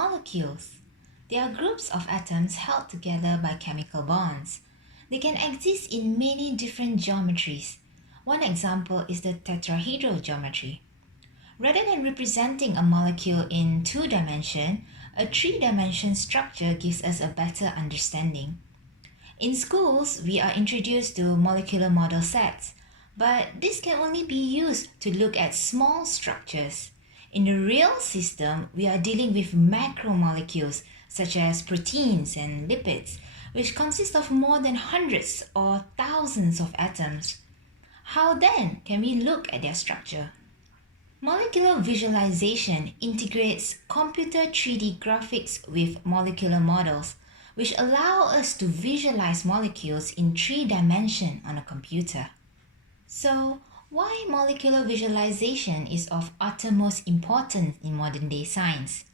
Molecules. They are groups of atoms held together by chemical bonds. They can exist in many different geometries. One example is the tetrahedral geometry. Rather than representing a molecule in 2 dimensions, a 3-dimension structure gives us a better understanding. In schools, we are introduced to molecular model sets, but this can only be used to look at small structures. In the real system, we are dealing with macromolecules such as proteins and lipids, which consist of more than hundreds or thousands of atoms. How then can we look at their structure? Molecular visualization integrates computer 3D graphics with molecular models, which allow us to visualize molecules in 3 dimensions on a computer. So, why molecular visualization is of uttermost importance in modern-day science?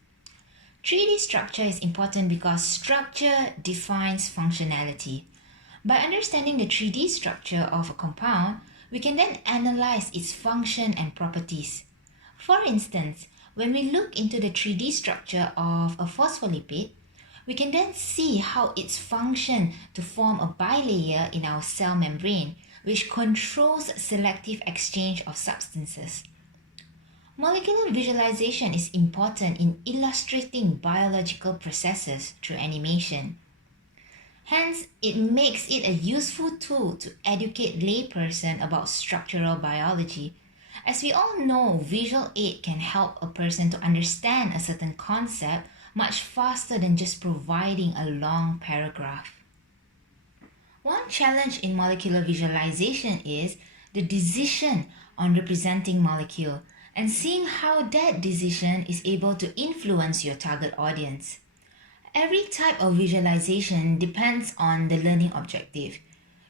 3D structure is important because structure defines functionality. By understanding the 3D structure of a compound, we can then analyze its function and properties. For instance, when we look into the 3D structure of a phospholipid, we can then see how its function to form a bilayer in our cell membrane, which controls selective exchange of substances. Molecular visualization is important in illustrating biological processes through animation. Hence, it makes it a useful tool to educate layperson about structural biology. As we all know, visual aid can help a person to understand a certain concept much faster than just providing a long paragraph. One challenge in molecular visualization is the decision on representing molecule and seeing how that decision is able to influence your target audience. Every type of visualization depends on the learning objective.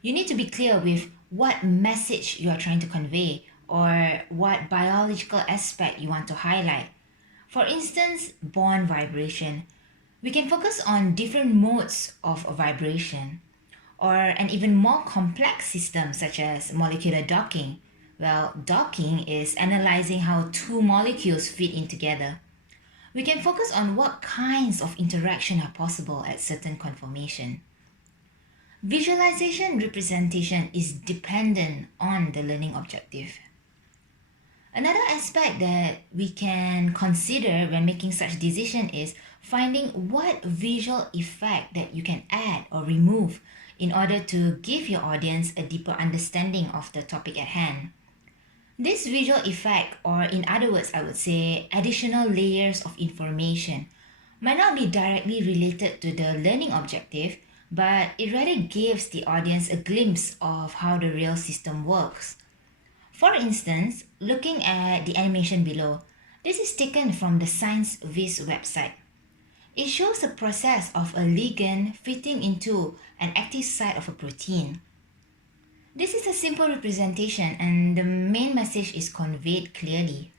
You need to be clear with what message you are trying to convey or what biological aspect you want to highlight. For instance, bond vibration. We can focus on different modes of vibration, or an even more complex system such as molecular docking. Well, docking is analyzing how 2 molecules fit in together. We can focus on what kinds of interaction are possible at certain conformation. Visualization representation is dependent on the learning objective. Another aspect that we can consider when making such decision is finding what visual effect that you can add or remove in order to give your audience a deeper understanding of the topic at hand. This visual effect, or in other words, I would say additional layers of information, might not be directly related to the learning objective, but it rather gives the audience a glimpse of how the real system works. For instance, looking at the animation below, this is taken from the ScienceViz website. It shows the process of a ligand fitting into an active site of a protein. This is a simple representation and the main message is conveyed clearly.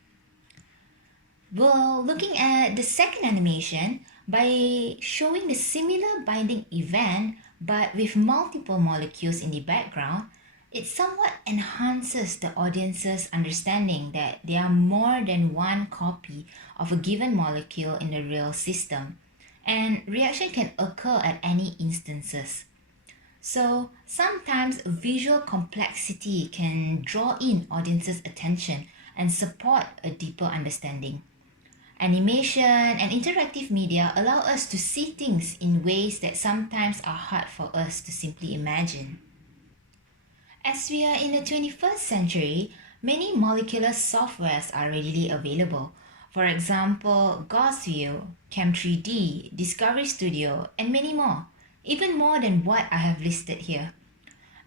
Well, looking at the second animation, by showing the similar binding event but with multiple molecules in the background, it somewhat enhances the audience's understanding that there are more than one copy of a given molecule in the real system, and reaction can occur at any instances. So sometimes visual complexity can draw in audience's attention and support a deeper understanding. Animation and interactive media allow us to see things in ways that sometimes are hard for us to simply imagine. As we are in the 21st century, many molecular softwares are readily available. For example, GaussView, Chem3D, Discovery Studio, and many more, even more than what I have listed here.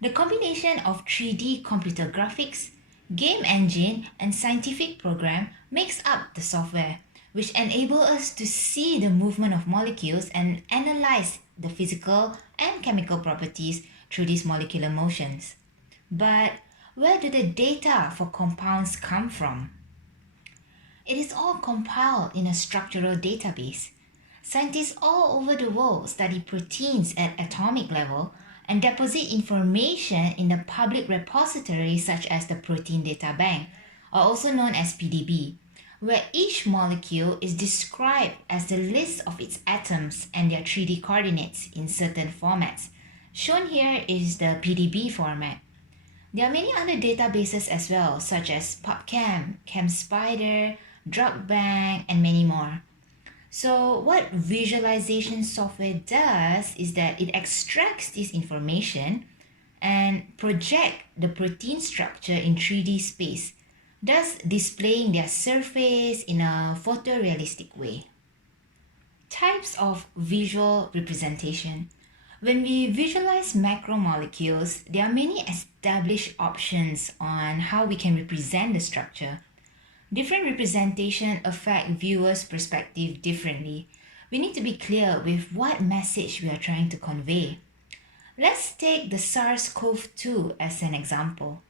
The combination of 3D computer graphics, game engine, and scientific program makes up the software, which enable us to see the movement of molecules and analyze the physical and chemical properties through these molecular motions. But where do the data for compounds come from? It is all compiled in a structural database. Scientists all over the world study proteins at atomic level and deposit information in the public repositories such as the Protein Data Bank, or also known as PDB. where each molecule is described as the list of its atoms and their 3D coordinates in certain formats. Shown here is the PDB format. There are many other databases as well, such as PubChem, ChemSpider, DrugBank, and many more. So what visualization software does is that it extracts this information and project the protein structure in 3D space, thus displaying their surface in a photorealistic way. Types of visual representation. When we visualize macromolecules, there are many established options on how we can represent the structure. Different representation affect viewers' perspective differently. We need to be clear with what message we are trying to convey. Let's take the SARS-CoV-2 as an example.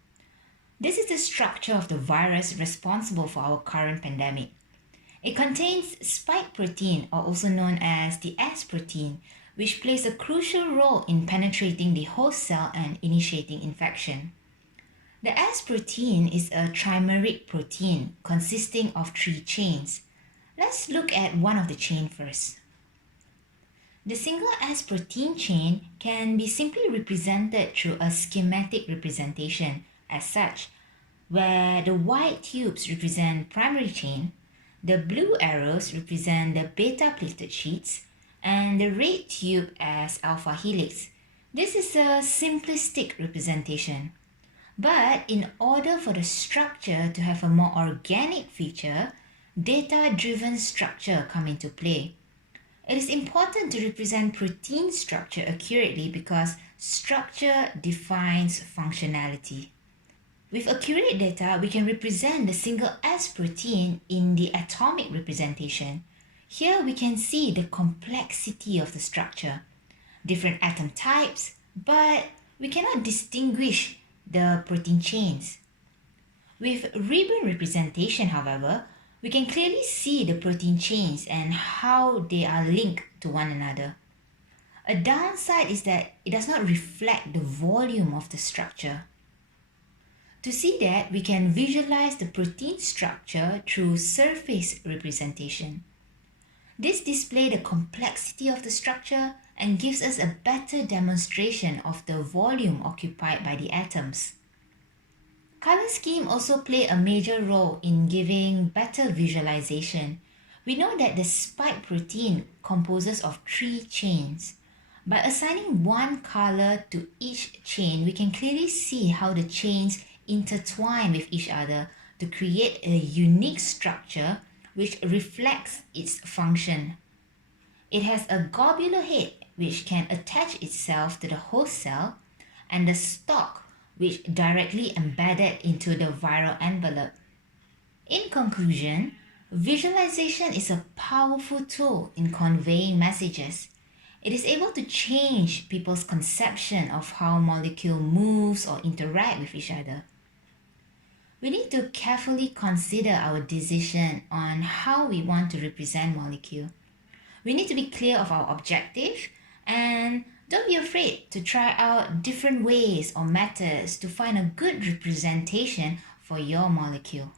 This is the structure of the virus responsible for our current pandemic. It contains spike protein, or also known as the S protein, which plays a crucial role in penetrating the host cell and initiating infection. The S protein is a trimeric protein consisting of 3 chains. Let's look at one of the chain first. The single S protein chain can be simply represented through a schematic representation as such, where the white tubes represent primary chain, the blue arrows represent the beta-plated sheets, and the red tube as alpha helix. This is a simplistic representation. But in order for the structure to have a more organic feature, data-driven structure come into play. It is important to represent protein structure accurately because structure defines functionality. With accurate data, we can represent the single S protein in the atomic representation. Here we can see the complexity of the structure, different atom types, but we cannot distinguish the protein chains. With ribbon representation, however, we can clearly see the protein chains and how they are linked to one another. A downside is that it does not reflect the volume of the structure. To see that, we can visualize the protein structure through surface representation. This displays the complexity of the structure and gives us a better demonstration of the volume occupied by the atoms. Color scheme also play a major role in giving better visualization. We know that the spike protein composes of 3 chains. By assigning one color to each chain, we can clearly see how the chains intertwine with each other to create a unique structure which reflects its function. It has a globular head which can attach itself to the host cell and the stalk which directly embedded into the viral envelope. In conclusion, visualization is a powerful tool in conveying messages. It is able to change people's conception of how molecule moves or interact with each other. We need to carefully consider our decision on how we want to represent molecule. We need to be clear of our objective and don't be afraid to try out different ways or methods to find a good representation for your molecule.